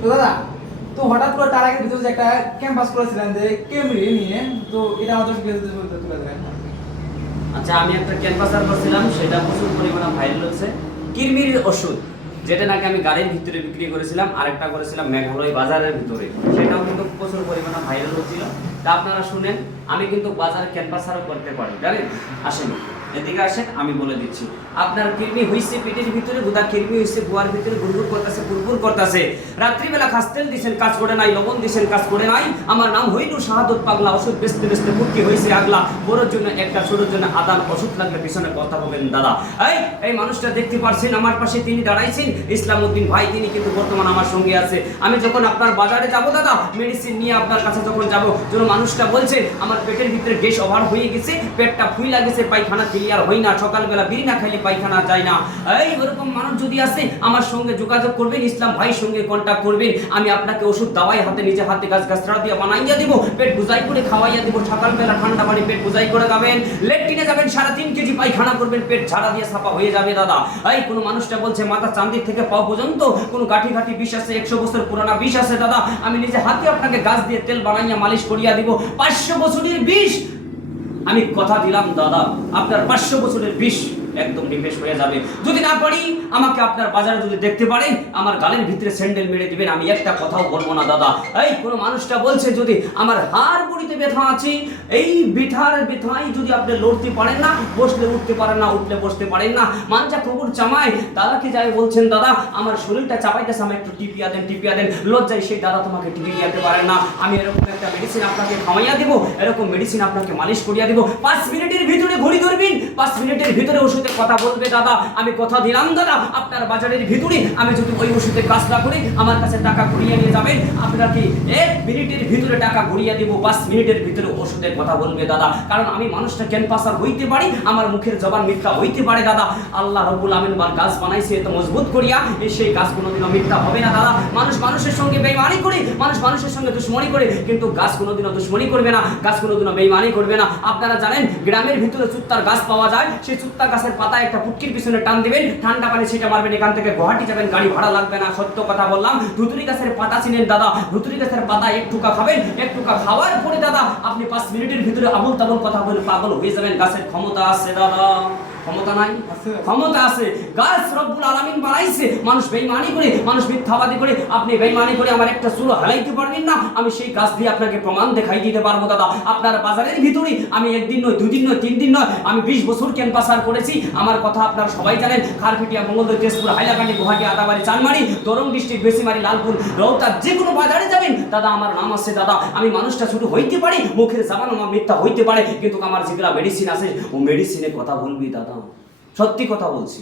তো দাদা, তো হঠাৎ করে তার আগের ভিতরে একটা ক্যাম্পাস করেছিলেন যে কেমরি নিয়ে, তো এটা আমাদের তুলে তুলে দেবেন আচ্ছা আমি একটা ক্যানভাসার করছিলাম, সেটা প্রচুর পরিমাণে ভাইরাল হচ্ছে। কিরমির ওষুধ, যেটা নাকি আমি গাড়ির ভিতরে বিক্রি করেছিলাম, আরেকটা করেছিলাম মেঘালয় বাজারের ভিতরে। সেটাও কিন্তু প্রচুর পরিমাণে ভাইরাল হচ্ছিল। তা আপনারা শুনেন, আমি কিন্তু বাজারে ক্যানভাসারও করতে পারি। জানেন? আসেন। এদিকে আসেন, আমি বলে দিচ্ছি। আপনার কিডনি হইছে পেটের ভিতরে হইছে গুয়ার ভিতরে করতেছে করতেছে। রাত্রিবেলা খাস্তেল দিছেন, কাজ করে নাই, লবণ দিছেন, কাজ করে নাই। আমার নাম শাহাদত পাগলা ওষুধ বেচতে বেচতে ফুটকি হইছে আগলা। বড়োর জন্য একটা, ছোটোর জন্য আদান ওষুধ লাগলে পিছনে কথা দাদা। এই এই মানুষটা দেখতে পারছেন, আমার পাশে তিনি দাঁড়াইছেন। ইসলাম উদ্দিন ভাই, তিনি কিন্তু বর্তমান আমার সঙ্গে আছে। আমি যখন আপনার বাজারে যাব, দাদা মেডিসিন নিয়ে আপনার কাছে যখন যাব যখন মানুষটা বলছে, আমার পেটের ভিতরে গ্যাস ওভার হয়ে গেছে, পেটটা ফুইলা গেছে, পায়খানা ক্লিয়ার হয় না, সকালবেলা বিড়ি না খাইলে পায়খানা যায় না। এই, ওরকম মানুষ যদি আসে, আমার সঙ্গে যোগাযোগ করবেন, ইসলাম ভাইয়ের সঙ্গে কন্ট্যাক্ট করবেন, আমি আপনাকে ওষুধ দাওয়াই হাতে, নিজে হাতে গাছ গাছড়া দিয়ে বানাইয়া দিব, পেট বুঝাই করে খাওয়াইয়া দিব, সকালবেলা ঠান্ডা পানি পেট বুঝাই করে যাবেন লেট্রিনে যাবেন, সাড়ে তিন কেজি পায়খানা করবেন, পেট ঝাড়া দিয়ে সাফা হয়ে যাবে, দাদা। এই, কোনো মানুষটা বলছে, মাথা চান্দির থেকে পাওয়া পর্যন্ত কোনো গাঠি গাঠি বিষ আছে, একশো বছর পুরানা বিষ আছে, দাদা। আমি নিজে হাতে আপনাকে গাছ দিয়ে তেল বানাইয়া মালিশ করিয়া দিব, পাঁচশো বছরের বিষ আমি কথা দিলাম দাদা। আপনার পাঁচশো বছরের বিষ একদম নিবেশ হয়ে যাবে। যদি না পারি, আমাকে আপনার বাজারে যদি দেখতে পারেন, আমার গালের ভিতরে স্যান্ডেল মেরে দিবেন, আমি একটা কথাও বলব না, দাদা। এই, কোনো মানুষটা বলছে যদি আমার হাড় বড়িতে ব্যথা আছে, এই বিঠার ব্যথায় যদি আপনি লড়তে পারেন না, বসলে উঠতে পারেন না, উঠলে বসতে পারেন না। মানজা কবুর চামায় দাদাকে যাই বলছেন, দাদা? আমার শরীরটা চাপাইতেছে আমি একটু টিপিয়া দেন টিপিয়া দেন। লজ্জায় সেই দাদা তোমাকে টিপি দিতে পারেন না। আমি এরকম একটা মেডিসিন আপনাকে খাওয়াইয়া দিব, এরকম মেডিসিন আপনাকে মালিশ করিয়া দিব। পাঁচ মিনিটের ভিতরে ঘড়ি ধরবেন? পাঁচ মিনিটের ভিতরে ওষুধের কথা বলবে দাদা। আমি কথা দিলাম, দাদা। আপনার বাজারের ভিতরে আমি যদি ওই ওষুধের কাজ না করি, আমার কাছে টাকা ঘুরিয়ে নিয়ে যাবেন। আপনারা কি এক মিনিটের ভিতরে টাকা ঘুরিয়ে দিব? পাঁচ মিনিটের ভিতরে ওষুধের কথা বলবে, দাদা। কারণ আমি মানুষটা ক্যানপাসার হইতে পারি, আমার মুখের জবান মিথ্যা হইতে পারে, দাদা। আল্লাহ রব্বুল আমিন বার গাছ বানাইছে, এত মজবুত করিয়া সেই গাছ কোনোদিনও মিথ্যা হবে না, দাদা। মানুষ মানুষের সঙ্গে বেইমানি করে, মানুষ মানুষের সঙ্গে দুশ্মনী করে, কিন্তু গাছ কোনোদিনও দুশ্মনী করবে না, গাছ কোনোদিনও বেইমানি করবে না। আপনারা জানেন, গ্রামের ভিতরে চুত্তার গাছ পাওয়া যায়, সেই চুত্তা গাছের পাতায় একটা পুটকির পিছনে টান দিবেন, ঠান্ডা পানি ছিটা মারবেন, এখান থেকে গুয়াহাটি যাবেন, গাড়ি ভাড়া লাগবে না, সত্য কথা বললাম। ধুতুরি গাছের পাতা চিনেন দাদা, ধুতুরি গাছের পাতা এক টুকা খাবেন, এক টুকা খাওয়ার পরে দাদা, আপনি পাঁচ মিনিটের ভিতরে আবুল তাবুল কথা বলে পাগল হয়ে যাবেন, গাছের ক্ষমতা আছে দাদা। ক্ষমতা নাই? ক্ষমতা আছে। গাছ রব্বুল আলামিন বানাইছে। মানুষ বেইমানি করে, মানুষ মিথ্যাবাদী করে, আপনি বেইমানি করে আমার একটা চুলো হালাইতে পারবেন না। আমি সেই গাছ দিয়ে আপনাকে প্রমাণ দেখাই দিতে পারব, দাদা। আপনার বাজারের ভিতরে আমি একদিন নয়, দুদিন নয়, তিন দিন নয়, আমি বিশ বছর ক্যাম্পাসার করেছি। আমার কথা আপনারা সবাই জানেন। খারপিটিয়া মঙ্গলদৈ তেজপুর, হাইলাকান্দি, গুয়াহাটি, আদাবাড়ি, চানমারি, দরং ডিস্ট্রিক্ট, বেসিমারি, লালপুর, রৌতা, যে কোনো বাজারে যাবেন। দাদা, আমার নাম আছে দাদা। আমি মানুষটা শুধু হইতে পারি, মুখের জামান আমার মিথ্যা হইতে পারে। কিন্তু আমার যেগুলা মেডিসিন আছে, ও মেডিসিনে কথা বলবি, দাদা। সত্যি কথা বলছি।